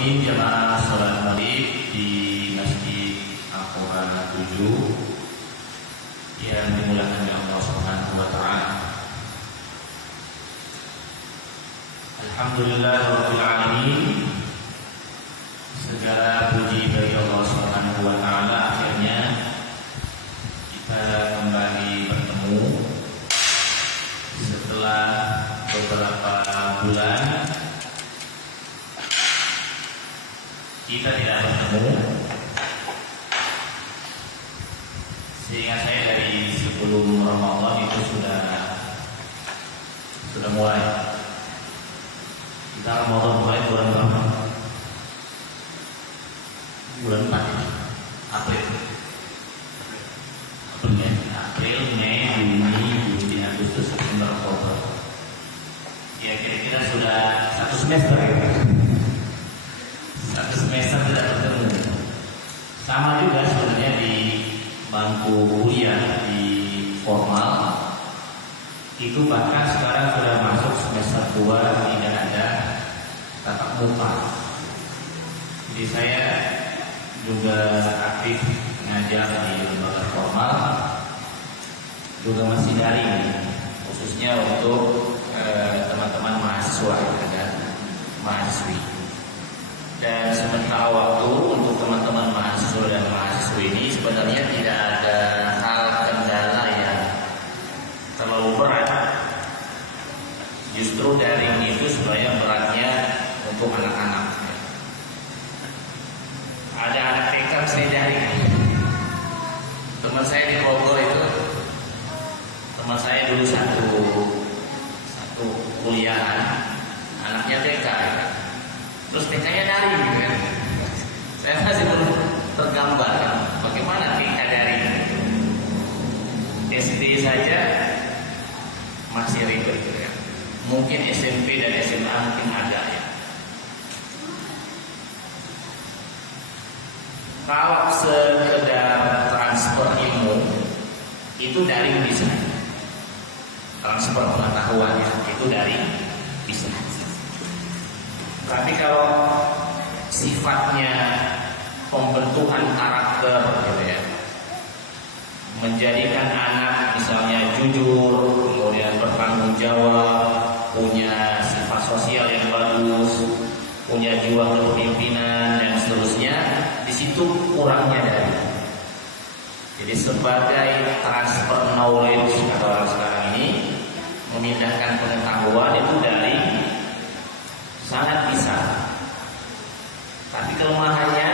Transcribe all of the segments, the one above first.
muslimin jamaah salat maghrib di Masjid Al-Quran 7 yang dimulakan oleh Allah Subhanahu wa taala. Alhamdulillah rabbil alamin. Segala puji bagi Allah Subhanahu wa taala, akhirnya kita kembali bertemu setelah beberapa bulan kita tidak bertemu, sehingga saya dari sebelum Ramadan itu sudah mulai. Kita Ramadan mulai bulan berapa? Bulan 4 April. April, Mei, Juni, Juli, Agustus, September, Oktober. Ya kira-kira sudah satu semester ya. Satu semester tidak bertemu. Sama juga sebenarnya di bangku kuliah di formal itu, bahkan sekarang sudah masuk semester 2 tidak ada tatap muka. Jadi saya juga aktif mengajar di lembaga formal, juga masih daring, khususnya untuk teman-teman mahasiswa dan mahasiswi. Dan sementara waktu untuk teman-teman mahasiswa dan mahasiswi ini sebenarnya tidak ada hal kendala yang terlalu berat. Justru daring itu sebenarnya beratnya untuk anak-anak. Ada anak TK saya daring. Teman saya di Bogor itu, teman saya dulu satu kuliahan, anaknya TK ya. Terus TK-nya daring gitu kan. Saya masih belum tergambar kan, bagaimana TK daring. SD saja masih ribet gitu ya. Mungkin SMP dan SMA mungkin ada ya. Kalau sekedar transfer ilmu itu daring bisa. Transfer pengetahuan itu daring bisa. Tapi kalau sifatnya pembentukan karakter gitu ya, menjadikan anak misalnya jujur, kemudian bertanggung jawab, punya sifat sosial yang bagus, punya jiwa kepemimpinan dan seterusnya, di situ kurangnya dari. Jadi sebagai transfer knowledge atau orang sekarang ini, memindahkan pengetahuan itu dari sangat bisa. Tapi kelemahannya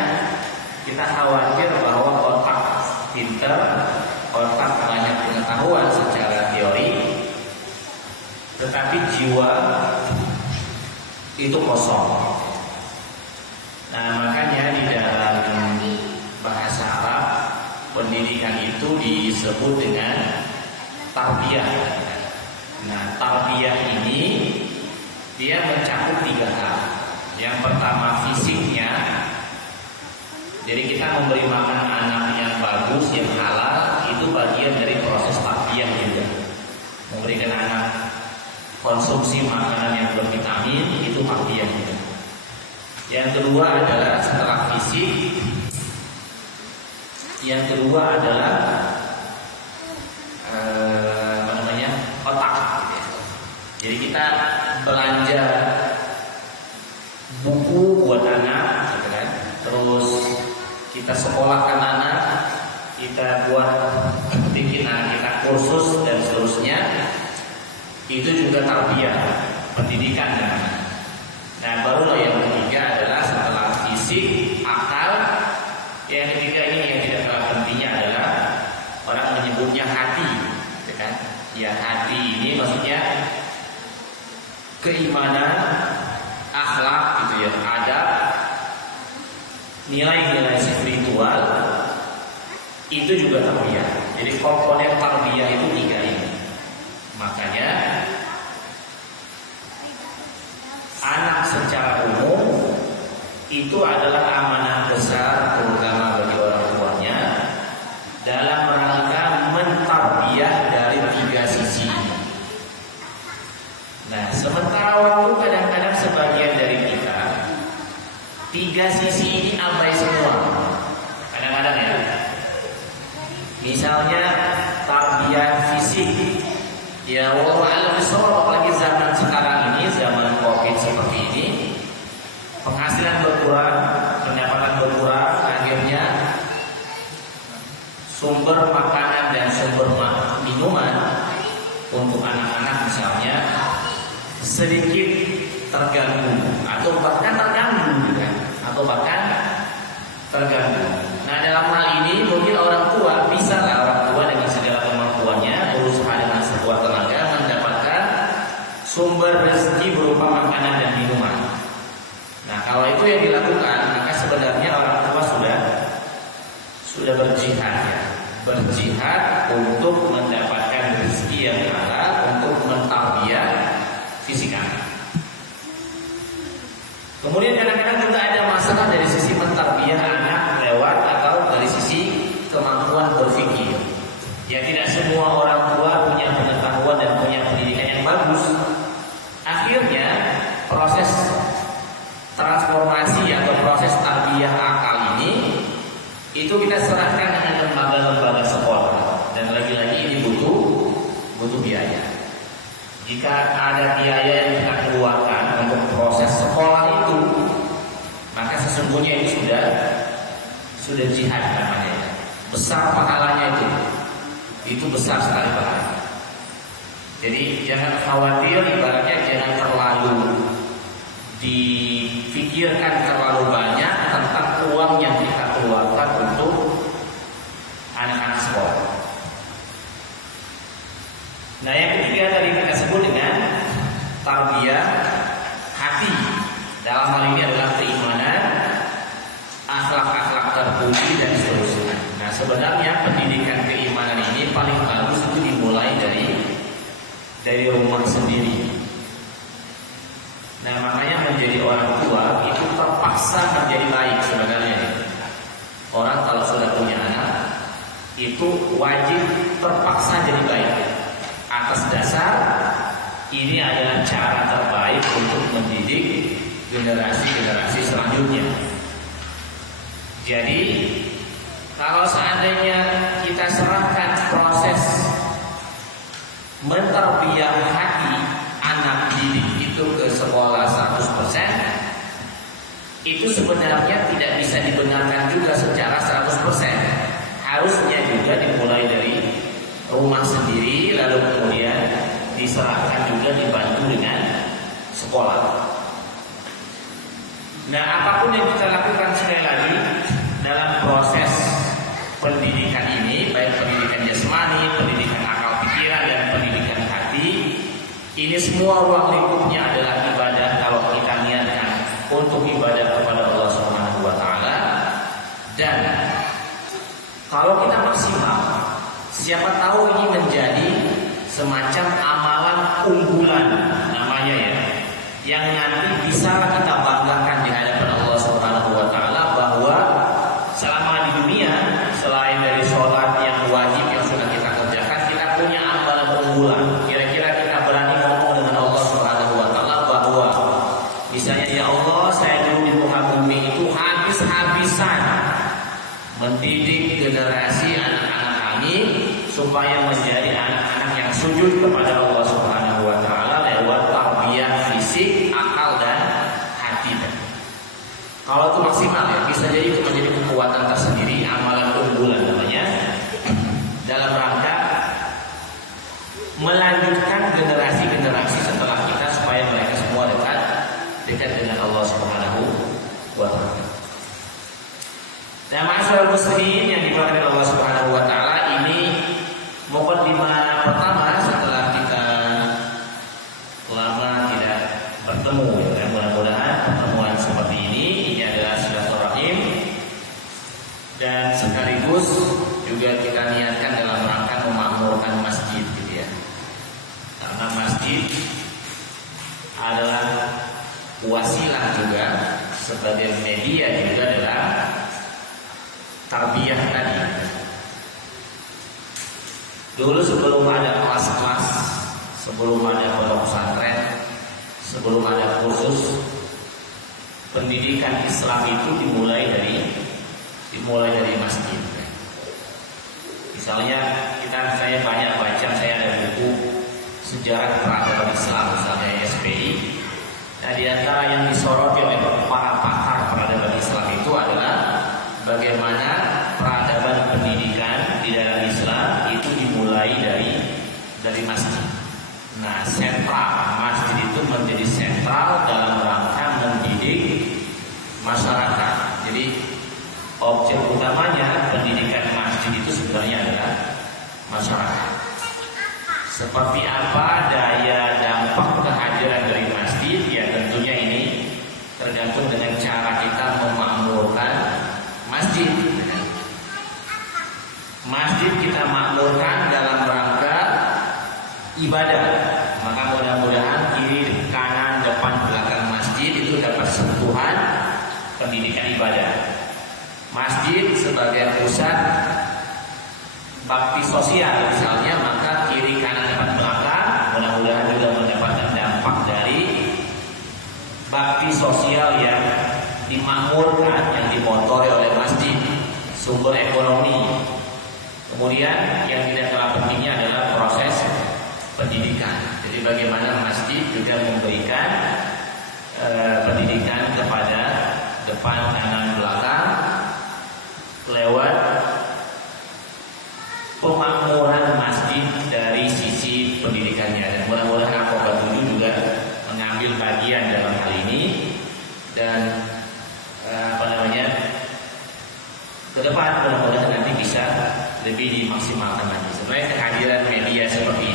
kita khawatir bahwa otak pinter, otak banyak pengetahuan secara teori, tetapi jiwa itu kosong. Nah makanya di dalam bahasa Arab pendidikan itu disebut dengan tarbiyah. Nah tarbiyah ini dia mencakup 3 hal. Yang pertama fisiknya, jadi kita memberi makan anak yang bagus, yang halal, itu bagian dari proses tarbiyah juga. Memberikan anak konsumsi makanan yang bervitamin, itu tarbiyah juga. Yang kedua adalah setelah fisik, yang kedua adalah otak. Jadi kita belanja buku buat anak, gitu kan? Terus kita sekolahkan anak, kita buat bikin anak kita kursus dan seterusnya. Itu juga tarbiyah, pendidikan. Nah barulah yang ketiga adalah setelah fisik, akal. Yang ketiga ini yang tidak kalah pentingnya adalah orang menyebutnya hati, gitu kan? Ya hati ini maksudnya keimanan, akhlak gitu ya, adab, nilai-nilai spiritual, itu juga tarbiyah. Jadi komponen tarbiyah itu 3 ini. Makanya anak secara umum itu adalah amanah besar terutama bagi orang tuanya dalam rangka mentarbiyah dari 3 sisi. Nah, sementara waktu kadang-kadang sebagian dari kita tiga sisi ini abai semua. Kadang-kadang ya. Misalnya tarbiyah fisik. Ya wallahu a'lam bishawab, apalagi zaman sekarang ini, zaman Covid seperti ini, penghasilan berkurang, pendapatan berkurang, akhirnya sumber makanan dan sumber minuman untuk anak-anak misalnya sedikit terganggu atau bahkan terganggu. Nah, dalam hal ini mungkin orang tua bisa dengan segala kemampuannya berusaha dengan sekuat tenaga mendapatkan sumber rezeki berupa makanan dan minuman. Nah, kalau itu yang dilakukan, maka sebenarnya orang tua sudah berjihad untuk mendapatkan rezeki yang halal untuk mentarbiyah fisik anak. Kemudian kadang-kadang juga ada masalah dari sisi mentarbiyah anak lewat atau dari sisi kemampuan berpikir. Ya, tidak semua orang tua punya pengetahuan dan punya pendidikan yang bagus. Akhirnya proses transformasi atau proses tarbiyah akal ini itu kita serahkan dengan lembaga-lembaga sekolah, dan lagi-lagi ini butuh biaya. Jika ada biaya yang kita keluarkan untuk proses sekolah itu, maka sesungguhnya ini sudah jihad namanya. Besar pahalanya itu besar sekali pahalanya. Jadi jangan khawatir, ibaratnya jangan terlalu dipikirkan terlalu banyak tentang uang yang kita keluarkan untuk anak-anak sekolah. Nah, yang ketiga tadi kita sebut dengan tarbiyah hati. Dalam hal ini adalah keimanan, akhlak-akhlak terpuji dan seterusnya. Nah, sebenarnya pendidikan keimanan ini paling bagus itu dimulai dari rumah sendiri. Nah, makanya menjadi orang tua itu terpaksa menjadi baik sebenarnya. Orang kalau sudah punya anak itu wajib terpaksa jadi baik. Atas dasar ini adalah cara terbaik untuk mendidik generasi-generasi selanjutnya. Jadi kalau seandainya kita serahkan proses mentarbiyah hati anak didik itu ke sekolah 100%, itu sebenarnya tidak bisa dibenarkan juga secara 100%. Harusnya juga dimulai dari rumah sendiri, lalu kemudian diserahkan juga dibantu dengan sekolah. Nah, apapun yang kita lakukan sekali lagi dalam proses pendidikan ini, baik pendidikan jasmani, pendidikan akal pikiran, dan pendidikan hati, ini semua ruang lingkupnya adalah ibadah kalau kita niatkan untuk ibadah kepada Allah Subhanahu wa taala. Dan kalau kita maksimal, siapa tahu ini menjadi semacam amalan unggulan namanya ya, yang nanti bisa kita banggakan di hadapan Allah Subhanahu wa taala bahwa selama di dunia selain dari sholat yang wajib yang sudah kita kerjakan, kita punya amalan unggulan. Kira-kira kita berani ngomong dengan Allah Subhanahu wa taala bahwa misalnya, ya Allah, saya dulu di muka bumi itu habis-habisan mendidik generasi anak-anak kami supaya menjadi anak-anak yang sujud kepada Allah Subhanahu wa taala lewat tarbiyah fisik, akal dan hati. Kalau itu maksimal ya, bisa jadi itu menjadi kekuatan tersendiri, amalan unggulan namanya, dalam rangka melanjutkan generasi-generasi setelah kita supaya mereka semua dekat dengan Allah Subhanahu wa taala. Nah, ma'asyiral muslimin yang dimuliakan Allah Subhanahu wa taala, ini mukadimah pertama setelah kita lama tidak bertemu ya. Mudah-mudahan pertemuan seperti ini adalah silaturahim dan sekaligus juga kita niatkan dalam rangka memakmurkan masjid gitu ya. Karena masjid adalah wasilah juga sebagai media juga adalah tarbiyah tadi. Dulu sebelum ada kelas-kelas, sebelum ada pondok pesantren, sebelum ada kursus pendidikan Islam itu dimulai dari masjid. Misalnya saya banyak baca, saya ada buku sejarah peradaban Islam, misalnya SPI. Nah, di antara yang disoroti oleh para pakar peradaban Islam itu adalah bagaimana peradaban pendidikan di dalam Islam itu dimulai dari masjid. Nah, masjid itu menjadi sentral dalam rangka mendidik masyarakat. Jadi objek utamanya pendidikan masjid itu sebenarnya adalah masyarakat. Seperti apa daya dampak kehadiran dari masjid? Ya tentunya ini tergantung dengan cara kita memakmurkan masjid. Masjid kita makmurkan dalam rangka ibadah, maka mudah-mudahan kiri, kanan, depan, belakang masjid itu dapat sentuhan pendidikan ibadah. Masjid sebagai pusat bakti sosial misalnya, maka kiri, kanan, depan, belakang mudah-mudahan juga mendapatkan dampak dari bakti sosial yang dimakmurkan, yang dimotori oleh masjid, sumber ekonomi. Kemudian yang tidak kalah pentingnya adalah proses pendidikan. Jadi bagaimana masjid juga memberikan pendidikan kepada depan, kanan, belakang lewat pemakmuran masjid dari sisi pendidikannya. Dan mudah-mudahan Aqabah 7 juga mengambil bagian dalam hal ini dan ke depan mudah-mudahan nanti bisa lebih dimaksimalkan lagi. Sebenarnya kehadiran media seperti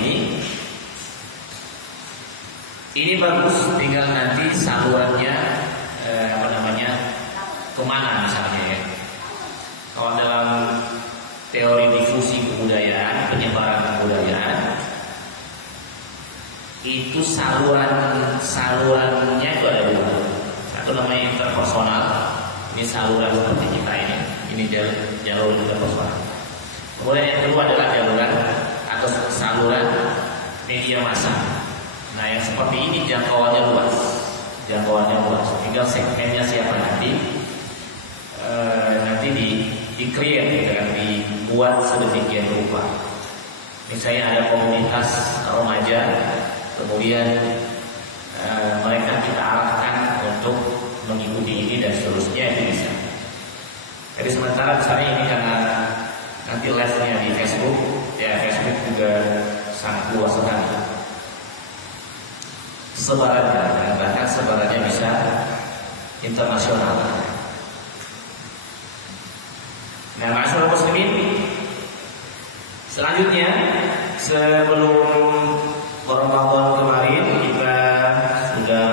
ini bagus, tinggal nanti salurannya kemana misalnya ya. Kalau dalam teori difusi kebudayaan, penyebaran kebudayaan, itu salurannya itu ada dua. Satu namanya interpersonal, ini saluran seperti kita ini jalur interpersonal. Kemudian yang kedua adalah saluran media massa. Nah, yang seperti ini jangkauannya luas. Tinggal segmennya siapa nanti di-create, dibuat sedemikian rupa. Misalnya ada komunitas remaja, kemudian mereka kita arahkan untuk mengikuti ini dan seterusnya, itu bisa. Jadi sementara misalnya ini karena nanti live-nya di Facebook, ya Facebook juga sangat luas sekali sebarannya, dan bahkan sebarannya bisa internasional. Nah, masyarakat muslimin, selanjutnya sebelum Ramadan kemarin kita sudah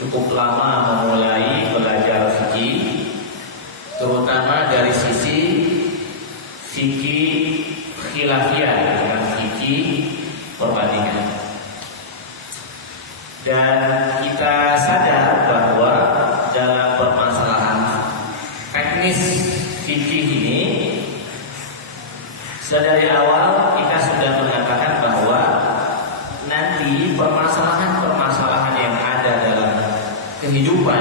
cukup lama memulai belajar fikih, terutama dari sisi fikih khilafiyah dengan fikih perbandingan. Dan kita sadar bahwa dalam permasalahan teknis fikih ini, sedari awal kita sudah mengatakan bahwa nanti permasalahan-permasalahan yang ada dalam kehidupan,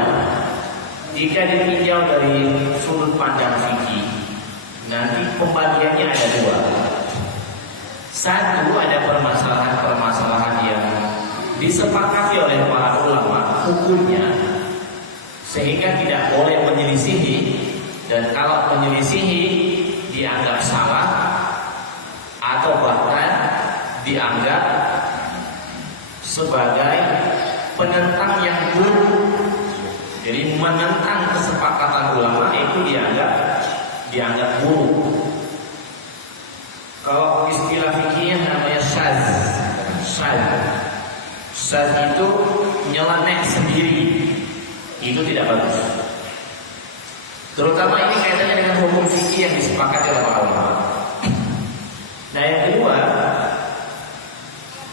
jika ditinjau dari sudut pandang fikih, nanti pembagiannya ada dua. Satu, ada permasalahan-permasalahan yang disepakati oleh para ulama hukumnya, sehingga tidak boleh menyelisihi, dan kalau menyelisihi dianggap salah atau bahkan dianggap sebagai penentang yang buruk. Jadi menentang kesepakatan ulama itu dianggap buruk. Kalau istilah fikihnya namanya syadz. Syadz itu nyeleneh sendiri, itu tidak bagus. Terutama ini kaitannya dengan hukum fikih yang disepakati oleh para ulama. Nah, yang kedua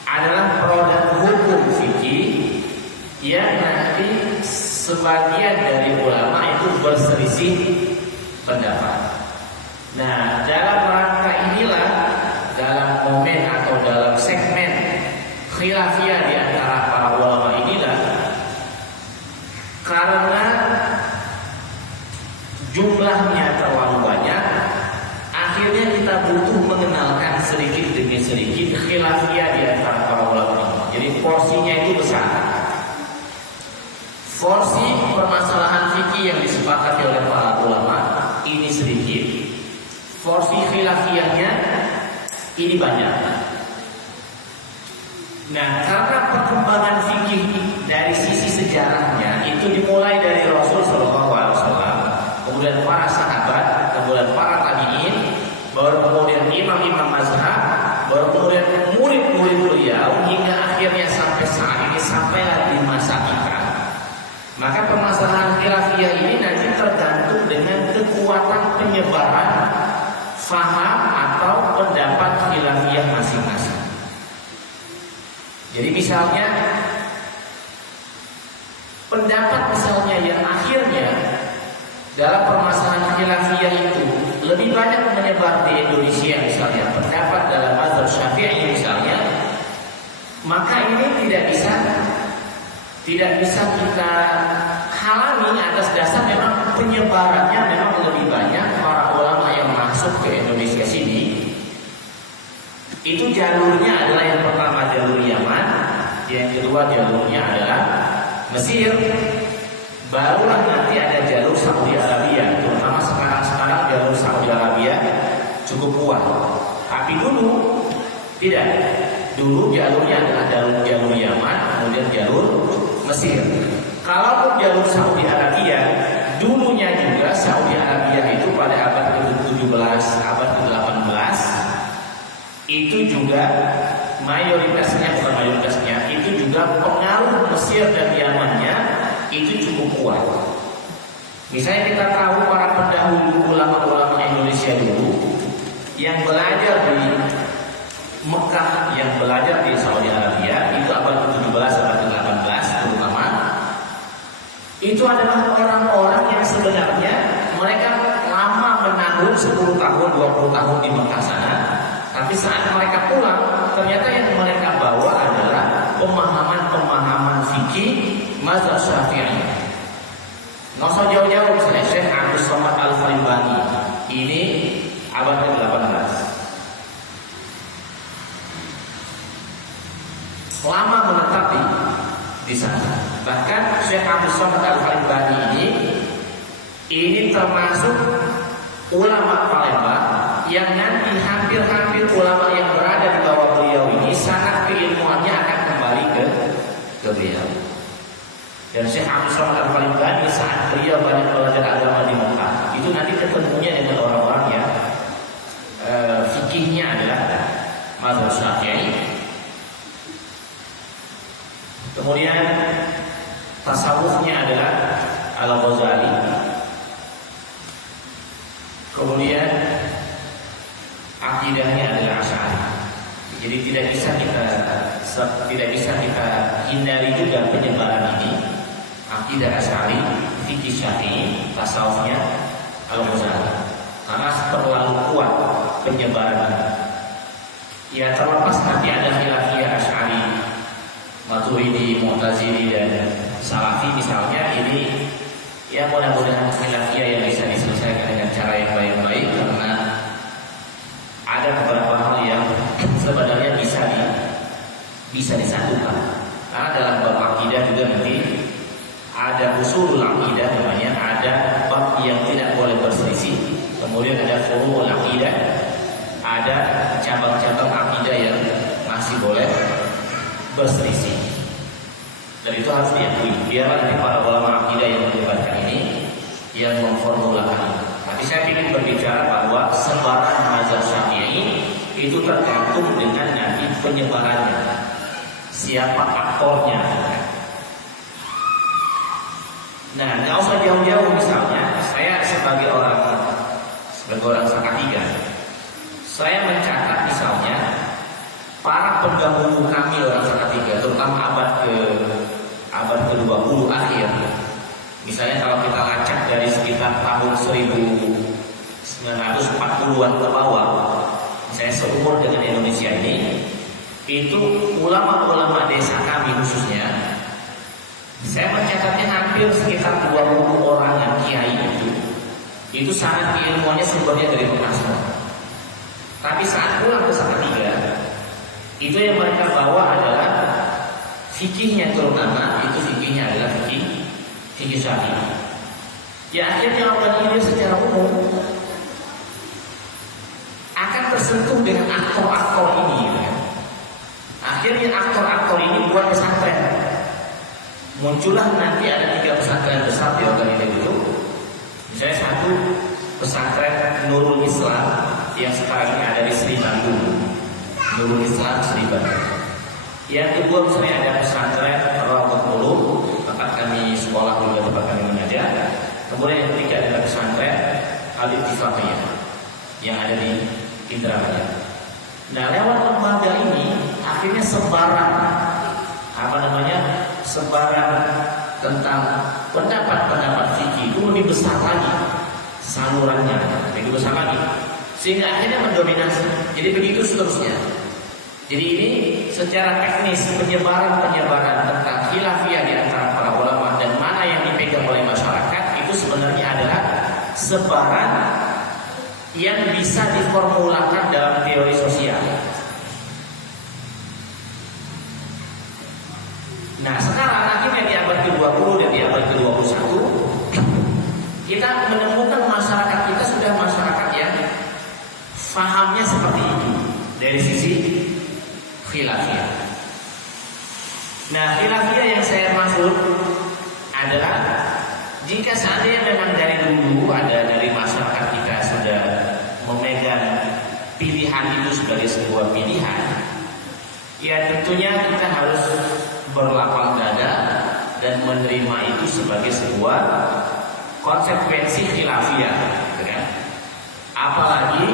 adalah produk hukum fikih yang nanti sebagian dari ulama itu berselisih pendapat. Nah, dalam rangka inilah, dalam momen atau dalam segmen khilafiyah di antara para ulama inilah, karena jumlahnya terlalu banyak, akhirnya kita butuh mengenalkan sedikit demi sedikit khilafiyah di antara para ulama. Jadi porsinya itu besar. Porsi permasalahan fikih yang disepakati oleh para ulama ini sedikit. Porsi khilafiyahnya ini banyak. Nah, karena perkembangan fikih dari sisi sejarahnya itu dimulai dari Rasul Shallallahu Alaihi Wasallam, kemudian para sahabat, kemudian para tabiin, baru kemudian imam-imam mazhab, baru kemudian murid-murid beliau, hingga akhirnya sampai saat ini, sampailah di masa kita. Maka permasalahan khilafiyah ini nanti tergantung dengan kekuatan penyebaran faham atau pendapat khilafiyah masing-masing. Jadi misalnya pendapat misalnya yang akhirnya dalam permasalahan khilafiyah itu lebih banyak menyebar di Indonesia, misalnya pendapat dalam mazhab Syafi'i misalnya, maka ini tidak bisa kita halangi atas dasar memang penyebarannya memang lebih banyak para ulama yang masuk ke Indonesia sini. Itu jalurnya adalah yang pertama jalur Yaman, yang kedua jalurnya adalah Mesir, barulah nanti ada jalur Saudi Arabia. Terutama sekarang jalur Saudi Arabia cukup kuat. Tapi dulu tidak. Dulu jalurnya adalah jalur Yaman, kemudian jalur Mesir. Kalaupun jalur Saudi Arabia, dulunya juga Saudi Arabia itu pada abad ke-17, abad ke-18 itu juga mayoritasnya, bukan mayoritasnya, itu juga pengaruh Mesir dan Yamannya itu cukup kuat. Misalnya kita tahu para pendahulu ulama-ulama Indonesia dulu yang belajar di Mekah, yang belajar di Saudi Arabia, itu abad ke-17, abad ke-18 terutama, itu adalah orang-orang yang sebenarnya mereka lama menanggung 10 tahun, 20 tahun di Mekah sana. Tapi saat mereka pulang, ternyata yang mereka bawa adalah pemahaman-pemahaman fikih mazhab Syafi'i. Nggak usah jauh-jauh, misalnya Syekh Abdus Somad Al-Faribani, ini abad ke-18. Lama menetap di sana. Bahkan Syekh Abdus Somad Al-Faribani ini termasuk ulama Palembang yang nanti hampir-hampir ulama yang berada di bawah beliau ini sangat keilmuannya akan kembali ke beliau. Dan Syekh Abdus Somad Al-Faribani saat beliau banyak belajar agama di Mekah, itu nanti ketemunya dengan orang-orang yang fikihnya adalah mazhab Syafi'i. Kemudian tasawufnya adalah Al-Ghazali. Kemudian akidahnya adalah Asy'ari. Jadi tidak bisa kita hindari juga penyebaran ini. Akidah Asy'ari, fikih Syafi'i, tasawufnya Al-Ghazali. Karena terlalu kuat penyebaran ini. Ya terlepas nanti ada khilafiyah Asy'ari, Maturidi, Mu'tazili dan Salafi misalnya, ini ya mudah-mudahan khilafiyah yang bisa diselesaikan dengan cara yang baik-baik, karena ada beberapa hal yang sebenarnya bisa disatukan. Karena dalam bab akidah juga nanti ada usulul akidah, namanya ada bab yang tidak boleh berselisih. Kemudian ada furu'ul akidah, ada cabang-cabang akidah yang masih boleh berselisih. Dan itu harus diakui. Biarlah nanti para ulama akidah yang mendebatkan ini, yang memformulakan ini. Tapi saya ingin berbicara bahwa sebaran mazhab Syafi'i itu tergantung dengan nanti penyebarannya, siapa aktornya. Nah, nggak usah jauh-jauh. Misalnya saya sebagai orang Salatiga, saya mencatat misalnya para pendahulu kami orang Salatiga, terutama abad ke-20 akhir. Misalnya kalau kita lacak dari sekitar tahun 1940-an ke bawah, saya seumur dengan Indonesia ini, itu ulama-ulama desa kami khususnya, saya mencatatnya hampir sekitar 20 orang yang kiai itu sanad keilmuannya sumbernya dari Makassar. Tapi saat pulang ke Salatiga, itu yang mereka bawa adalah fikihnya, terutama itu fikihnya adalah fikih Syafi'i. Ya akhirnya orang ini secara umum akan tersentuh dengan aktor-aktor ini, ya. Akhirnya aktor-aktor ini buat pesantren. Muncullah nanti ada 3 pesantren besar di Ogan itu. Misalnya satu pesantren Nurul Islam yang sekarang ini ada di Sri Bandung, Nurul Islam Sri Bandung. Yang kedua misalnya ada pesantren Rawat Muluk, tempat kami sekolah juga, tempat kami mengajar. Kemudian yang ketiga adalah pesantren Al-Ittifaqiyah yang ada di Indramayu. Nah lewat lembaga ini akhirnya sebaran sebaran tentang pendapat-pendapat fikih itu lebih besar lagi, salurannya lebih besar lagi, sehingga akhirnya mendominasi. Jadi begitu seterusnya. Jadi ini secara teknis penyebaran tentang khilafiyah di antara para ulama dan mana yang dipegang oleh masyarakat itu sebenarnya adalah sebaran yang bisa diformulakan dalam teori sosial. Nah sekarang akhirnya di abad ke-20 dan di abad ke-21 kita menemukan masyarakat kita sudah masyarakat yang fahamnya seperti itu dari sisi khilafiyah. Nah khilafiyah yang saya maksud adalah jika seandainya memang dari dulu ada dari masyarakat kita sudah memegang pilihan itu sebagai sebuah pilihan, ya tentunya kita harus berlapang dada dan menerima itu sebagai sebuah konsekuensi khilafiyah, kan? Apalagi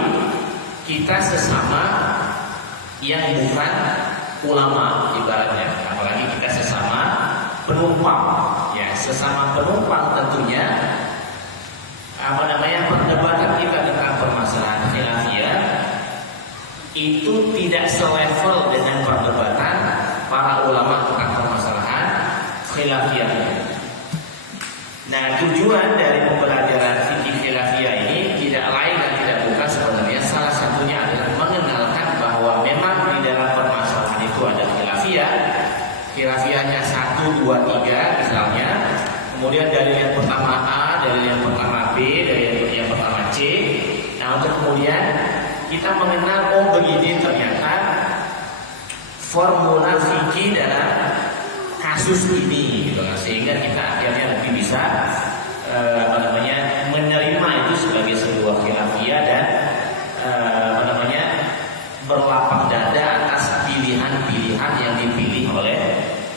kita sesama yang bukan ulama ibaratnya, apalagi kita sesama penumpang, ya sesama penumpang tentunya perdebatan kita tentang permasalahan khilafiyah itu tidak selevel dengan perdebatan para ulama tentang permasalahan khilafiyah. Nah tujuan dari pembelajaran fikih khilafiyah ini tidak lain dan tidak bukan sebenarnya salah satunya adalah mengenalkan bahwa memang di dalam permasalahan itu ada khilafiyahnya 1, 2, 3 misalnya. Kemudian dari yang pertama A, dari yang pertama B, dari yang pertama C. Nah untuk kemudian kita mengenal begini ternyata formula fikih dalam kasus ini, gitu kan, sehingga kita akhirnya lebih bisa menerima itu sebagai sebuah khilafiyah dan berlapang dada atas pilihan-pilihan yang dipilih oleh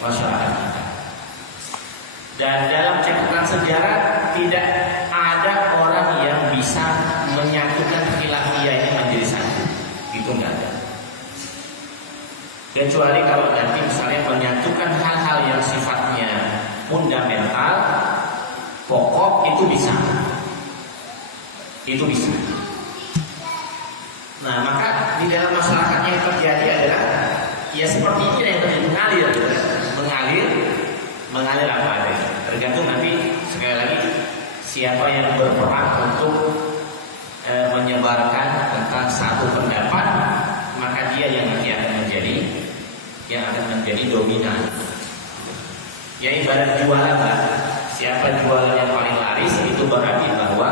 masyarakat kita. Dan dalam catatan sejarah tidak ada orang yang bisa menyatukan khilafiyah ini menjadi satu, itu enggak ada. Kecuali kalau nanti misalnya menyatukan hal-hal yang sifatnya fundamental, pokok, itu bisa. Nah maka di dalam masyarakat yang terjadi adalah ya seperti ini yang terjadi, mengalir apa adanya. Tergantung nanti sekali lagi siapa yang berperan untuk menyebarkan tentang satu pendapat, maka dia yang nanti akan menjadi dominan. Ya ibarat jualan lah. Siapa jualan yang paling laris itu berarti bahwa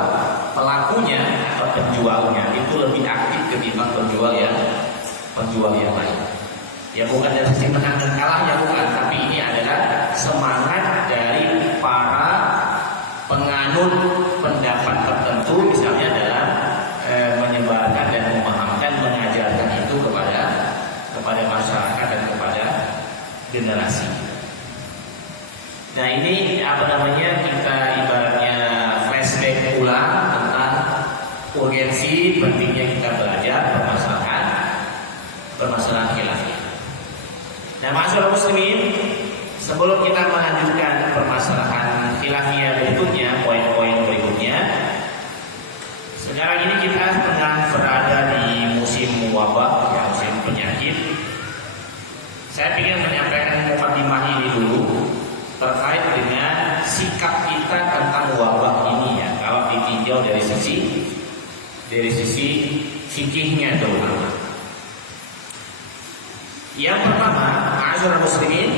pelakunya atau penjualnya itu lebih aktif ketimbang penjual yang lain. Ya bukan dari sisi menang dan kalahnya, bukan, tapi ini adalah semangat dari para penganut pendapat tertentu misalnya dalam menyebarkan dan memahamkan, mengajarkan itu kepada masyarakat dan kepada generasi. Nah ini kita ibaratnya flashback ulang tentang urgensi pentingnya kita belajar permasalahan khilafiyah. Nah ma'asyiral muslimin, sebelum kita melanjutkan permasalahan khilafiyah berikutnya, poin-poin berikutnya, sekarang ini kita tengah berada di musim wabah, ya, musim penyakit. Saya ingin menyampaikan mukadimah ini dulu terkait dengan sikap kita tentang wabah ini, ya. Kalau ditinjau meninjau dari sisi fikihnya terutama. Yang pertama, ma'asyiral muslimin,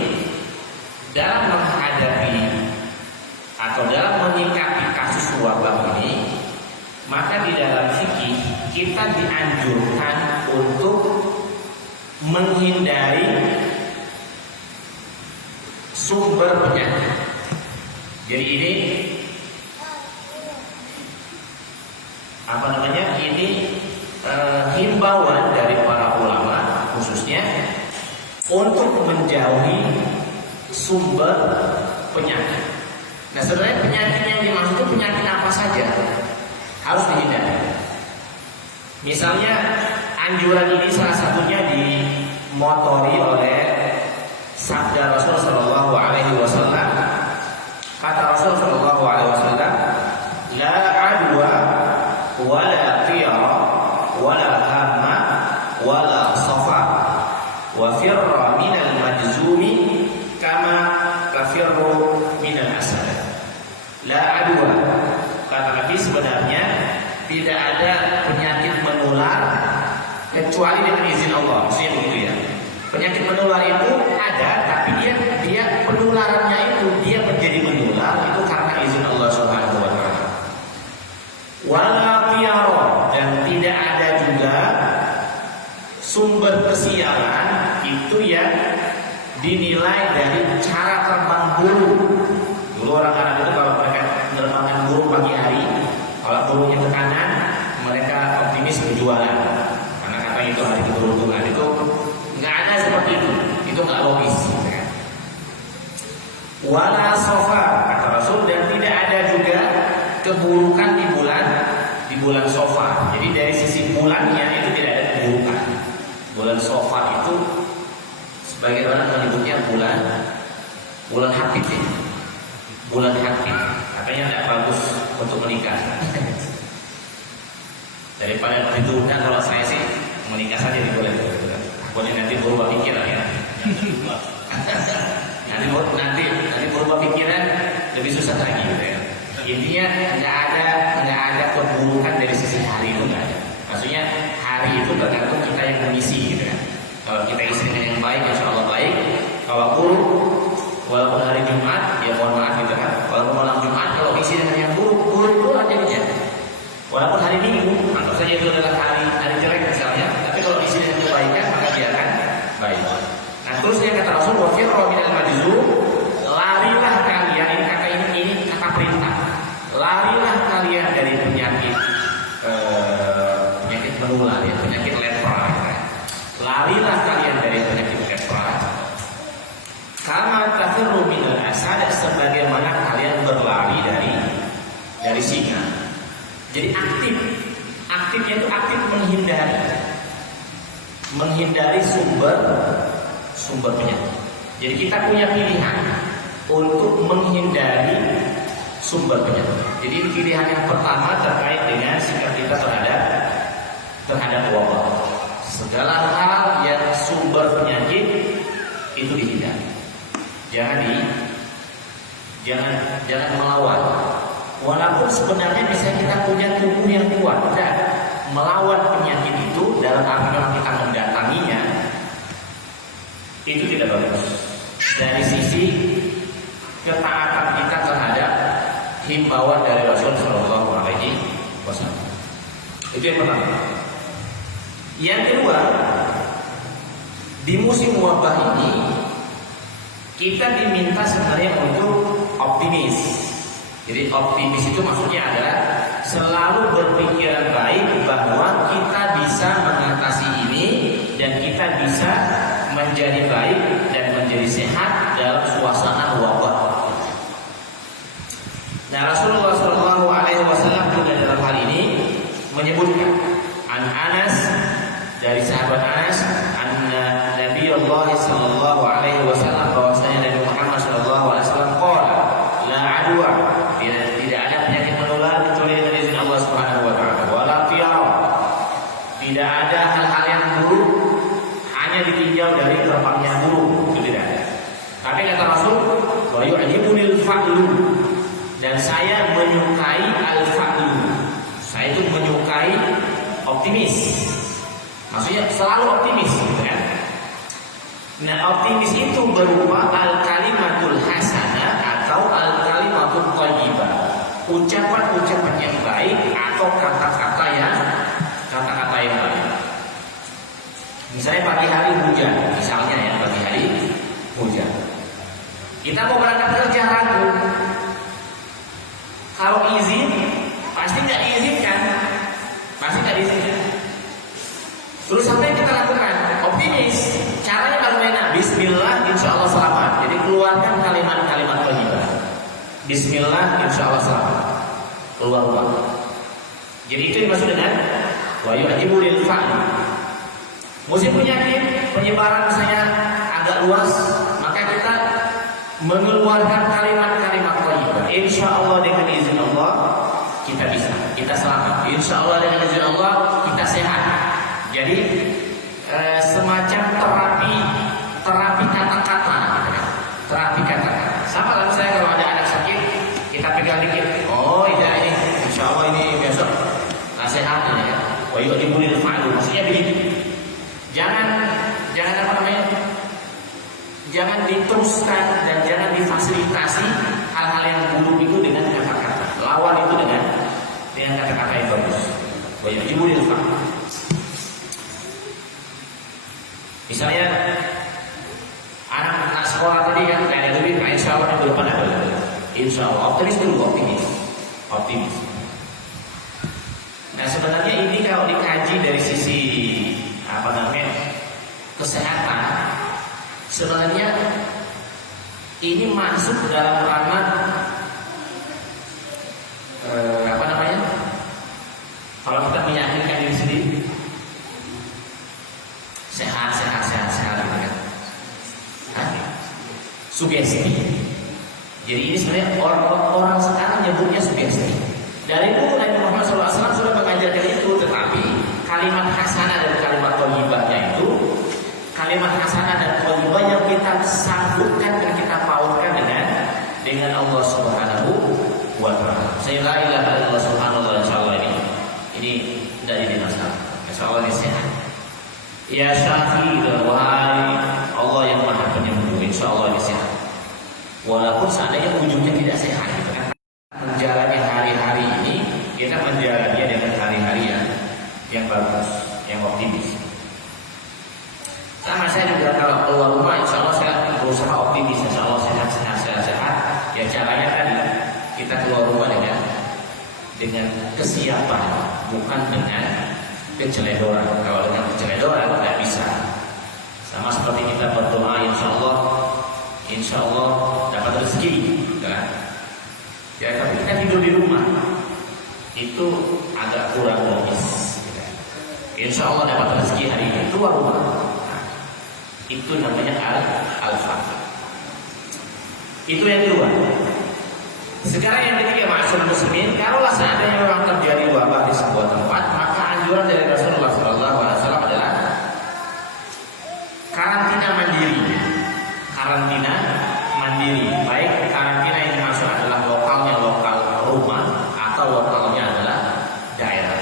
dalam menghadapi atau dalam menyikapi kasus wabah ini, maka di dalam fikih kita dianjurkan untuk menghindari sumber penyakit. Jadi ini ini himbauan dari para ulama khususnya untuk menjauhi sumber penyakit. Nah, sebenarnya penyakit yang dimaksud itu penyakit apa saja harus dihindari. Misalnya anjuran ini salah satunya dimotori oleh sabda Rasul Shallallahu Alaihi Wasallam. Kata Rasul Shallallahu Alaihi Wasallam, la adwa wala tiyara wala hamma wala safa wa firra minal majzumi kama kafirru minal asad. La adwa, kata Nabi, sebenarnya tidak ada penyakit menular kecuali dengan izin Allah. Maksudnya begitu ya. Penyakit menular itu ada, tapi dia penularannya itu dia menjadi menular itu karena izin Allah Subhanahu wa taala. Wala qiyara, dan tidak ada juga sumber kesialan itu yang dinilai dari cara terbang burung. Dulu orang Arab itu kalau mereka menerbangkan burung pagi hari, kalau burungnya ke kanan, mereka optimis berjualan karena katanya itu hari keberuntungan. Itu nggak ada seperti itu nggak logis. Wala sofa, kata Rasul, dan tidak ada juga keburukan di bulan sofa. Jadi dari sisi bulannya itu tidak ada keburukan. Bulan sofa itu sebagai orang menyebutnya bulan Habib ya. Bulan Habib katanya tidak bagus untuk menikah. Daripada ditunda, kalau saya sih menikah saja boleh. Boleh nanti berubah pikiran ya. nanti berubah pikiran lebih susah lagi gitu ya. Intinya nggak ada keburukan dari sisi hari itu, nggak ada. Maksudnya hari itu tergantung kita yang mengisi gitu kan. Kalau kita isi dengan yang baik, insya Allah baik. Kalau buruk, walaupun hari Jumat, ya mohon maaf gitu kan. Walaupun malam Jumat, kalau isi dengan yang buruk jadinya. Walaupun hari Minggu, anggap saja itu adalah hari jelek misalnya, tapi kalau isi dengan kebaikan maka dia akan baik. Nah, terus dia kata Rasul, wa firra minal majzum, larilah kalian, ini kata perintah. Larilah kalian dari penyakit menular ya, penyakit lepra. Larilah kalian dari penyakit lepra. Kama kafirru minal asad, sebagaimana kalian berlari dari singa. Jadi aktifnya itu aktif menghindari sumber penyakit. Jadi kita punya pilihan untuk menghindari sumber penyakit. Jadi pilihan yang pertama terkait dengan sikap kita terhadap wabah. Segala hal yang sumber penyakit itu dihindari. Jangan melawan. Walaupun sebenarnya bisa kita punya tubuh yang kuat, melawan penyakit itu dalam arti kita mendatanginya itu tidak bagus. Dari sisi ketaatan kita terhadap himbauan dari Rasul Shallallahu Alaihi Wasallam. Itu yang pertama. Yang kedua, di musim wabah ini kita diminta sebenarnya untuk optimis. Jadi optimis itu maksudnya adalah selalu berpikiran baik bahwa kita bisa mengatasi ini dan kita bisa menjadi baik dan menjadi sehat dalam suasana wabah. Nah, Rasulullah Shallallahu Alaihi Wasallam juga dalam hal ini menyebutkan Anas, dari sahabat Anas, anna Nabiullah Shallallahu Alaihi Wasallam, bahwasanya Nabi Muhammad Shallallahu Alaihi Wasallam qala la adwa, tidak ada penyakit menular kecuali dari izin Allah Subhanahu Wa Taala. Wala tiyara, tidak ada hal-hal yang buruk hanya ditinjau dari terbangnya burung, itu tidak ada. Tapi kata Rasul, wa yu'jibunil fa'lu, dan saya menyukai al-fa'lu. Maksudnya selalu optimis, gitu kan? Nah, optimis itu berupa al-kalimatul hasanah atau al-kalimatul thayyibah. Ucapan-ucapan yang baik atau kata-kata yang baik. Misalnya pagi hari hujan, misalnya ya pagi hari hujan. Kita mau berangkat kerja ragu. Kalau izin, pasti nggak diizinkan. Terus sampai kita lakukan optimis. Caranya bagaimana? Bismillah, insya Allah selamat. Jadi keluarkan kalimat-kalimat thayyibah. Bismillah, insya Allah selamat. Keluar rumah. Jadi itu dimaksud dengan wa yu'jibu lil fa'l. Musim penyakit, penyebaran misalnya agak luas, maka kita mengeluarkan kalimat-kalimat thayyibah. Insya Allah dengan izin Allah kita bisa, kita selamat. Insya Allah dengan izin Allah kita sehat. Jadi semacam terapi kata-kata, terapi kata-kata. Sama lah misalnya kalau ada anak sakit, kita pegang dikit. Oh iya ini, insya Allah ini besok nasihat ini ya. Wa yu'jibu lil fa'l. Maksudnya begini. Jangan apa namanya? Jangan diteruskan dan jangan difasilitasi hal-hal yang buruk itu dengan kata-kata. Lawan itu dengan kata-kata yang bagus. Wa yu'jibu lil fa'l. Misalnya anak sekolah tadi kan kayak lebih insya Allah yang depan ada. Insya Allah optimis dulu, optimis. Nah sebenarnya ini kalau dikaji dari sisi apa namanya kesehatan, sebenarnya ini masuk dalam ranah apa namanya? Kalau kita meyakinkan diri sendiri sehat gitu kan. Sugesti. Jadi ini sebenarnya orang sekarang nyebutnya sugesti. Dari dulu Nabi Muhammad SAW sudah mengajarkan itu, tetapi kalimat hasanah dan kalimat thayyibahnya itu, kalimat hasanah dan thayyibah yang kita sambutkan dan kita pautkan dengan Allah Subhanahu wa Ta'ala. Saya la ilaha illallah subhanallah, insyaallah ini tidak jadi masalah. Insyaallah ini sehat. Ya Syafi, wahai Allah yang Maha Penyembuh, insya Allah ini sehat. Walaupun seandainya ujungnya tidak sehat, gitu kan? Menjalani hari-hari ini, kita menjalani dengan hari-hari yang bagus, yang optimis. Sama saya juga kalau keluar rumah, insya Allah saya berusaha optimis, insya Allah sehat. Ya caranya tadi kita keluar rumah dengan kesiapan, bukan dengan keceledoran. Kalau dengan keceledoran tidak bisa. Sama seperti kita berdoa, insya Allah dapat rezeki, kan? Ya, tapi kita tidur di rumah itu agak kurang logis. Insya Allah dapat rezeki hari ini, keluar rumah. Nah, itu namanya al-faqih. Itu yang kedua. Sekarang yang ketiga, ma'asyiral muslimin, kalaulah seandainya memang terjadi wabah di sebuah tempat, maka anjuran dari Rasulullah SAW adalah karantina mandiri. Baik karantina yang dimaksud adalah lokal rumah atau lokalnya adalah daerah.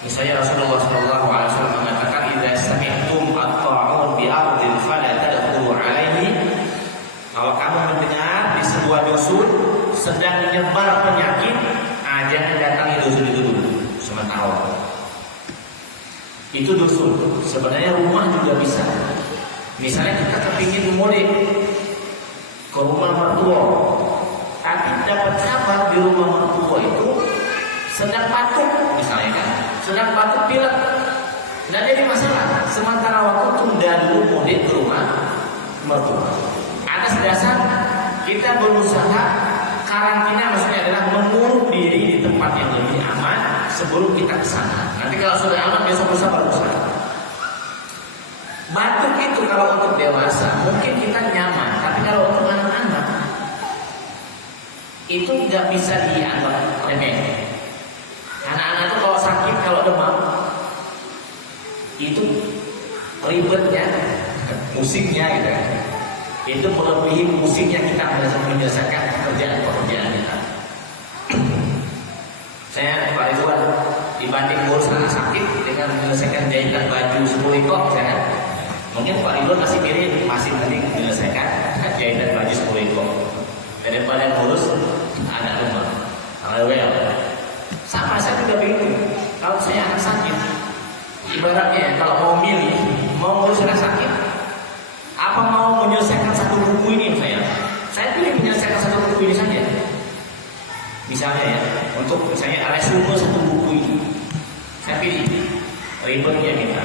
Misalnya Rasulullah SAW mengatakan, idza sami'tum at-ta'un bi ardin fala tadkhulu 'alaihi. Kalau kamu mendengar di sebuah dusun sedang menyebar penyakit, jangan datangi dusun itu dulu sementara. Itu dusun. Sebenarnya rumah juga bisa. Misalnya kita kepingin mudik ke rumah mertua, tapi dapat kabar di rumah mertua itu sedang batuk, misalnya kan, sedang batuk pilek, nggak jadi masalah. Sementara waktu tunda dulu mudik ke rumah mertua. Atas dasar kita berusaha karantina, maksudnya adalah mengurung diri di tempat yang lebih aman sebelum kita ke sana. Nanti kalau sudah aman, besok lusa baru kesana. Batuk itu kalau untuk dewasa mungkin kita nyaman, tapi kalau untuk anak-anak itu nggak bisa dianggap remeh. Anak-anak itu kalau sakit, kalau demam itu ribetnya, musiknya gitu kan. Itu melebihi musiknya kita menyelesaikan pekerjaan kita. Saya Pak Ridwan dibanding ngurus anak sakit dengan menyelesaikan jahitan baju 10 kok misalnya. Mungkin Pak Ridwan masih mirip, masih mending menyelesaikan jahitan baju 10 kok daripada ngurus anak rumah. Well, sama saya juga begitu. Kalau saya anak sakit, ibaratnya kalau mau milih, mau ngurus anak sakit, apa mau menyelesaikan satu buku ini saya pilih menyelesaikan satu buku ini saja. Misalnya ya, untuk misalnya resume satu buku ini, saya pilih ribetnya kita.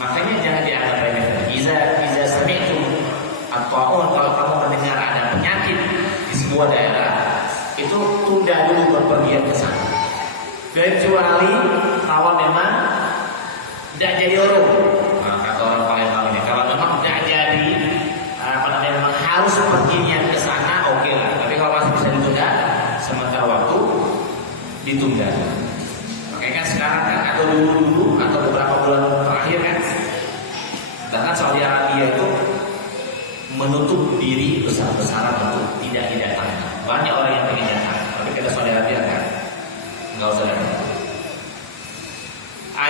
Makanya jangan dianggap remeh. Iza sami'tum at-ta'un, kalau kamu mendengar ada penyakit di sebuah daerah, itu tunda dulu berpergian ke sana. Kecuali kalau memang tidak jadi orang. Nah, kata orang Palembang ini, kalau memang tidak jadi memang harus perginya ke sana, oke lah. Tapi kalau masih bisa ditunda, sementara waktu ditunda. Makanya kan sekarang kan atau dulu atau beberapa bulan terakhir kan, bahkan Saudi Arabia itu menutup diri besar-besaran untuk tidak didatangkan. Banyak orang yang ingin datang, tapi kita Saudi Arabia kan nggak usah datang.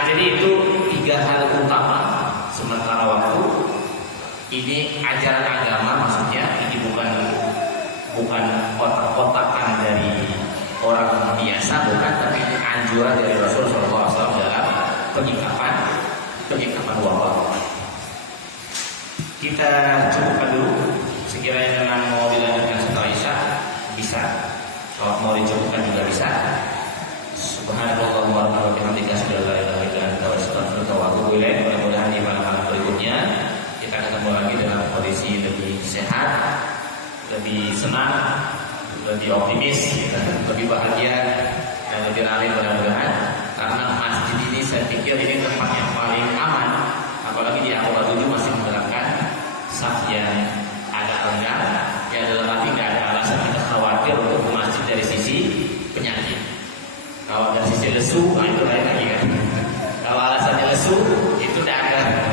Jadi itu 3 hal utama sementara waktu. Ini ajaran agama, maksudnya ini bukan kotak-kotakan dari orang biasa, bukan, tapi ini anjuran dari Rasulullah SAW dalam penyikapan wabah. Kita cukupkan dulu. Sekiranya memang mau dilanjutkan setelah Isya, bisa. Kalau mau dicukupkan juga bisa. Subhanallahumma wa bihamdika asyhadu an la ilaha illa anta astaghfiruka wa atubu ilaik. Mudah-mudahan di malam berikutnya kita ketemu lagi dalam kondisi lebih sehat, lebih senang, lebih optimis, lebih bahagia, dan lebih ramai mudah-mudahan. Karena masjid ini saya pikir ini tempat yang paling aman, apalagi di Aqaba 7 masih menerapkan saf yang agak renggang. Ya dalam arti nggak ada alasan kita khawatir untuk ke masjid dari sisi penyakit. Kalau dari sisi lesu, nah itu lain lagi kan. Kalau alasannya lesu, itu tidak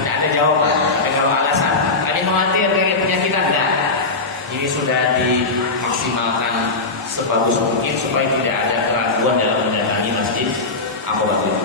ada jawaban. Tapi kalau alasan tadi khawatir dari penyakitan, enggak. Ini sudah dimaksimalkan sebagus mungkin supaya tidak ada keraguan dalam mendatangi masjid Aqaba 7.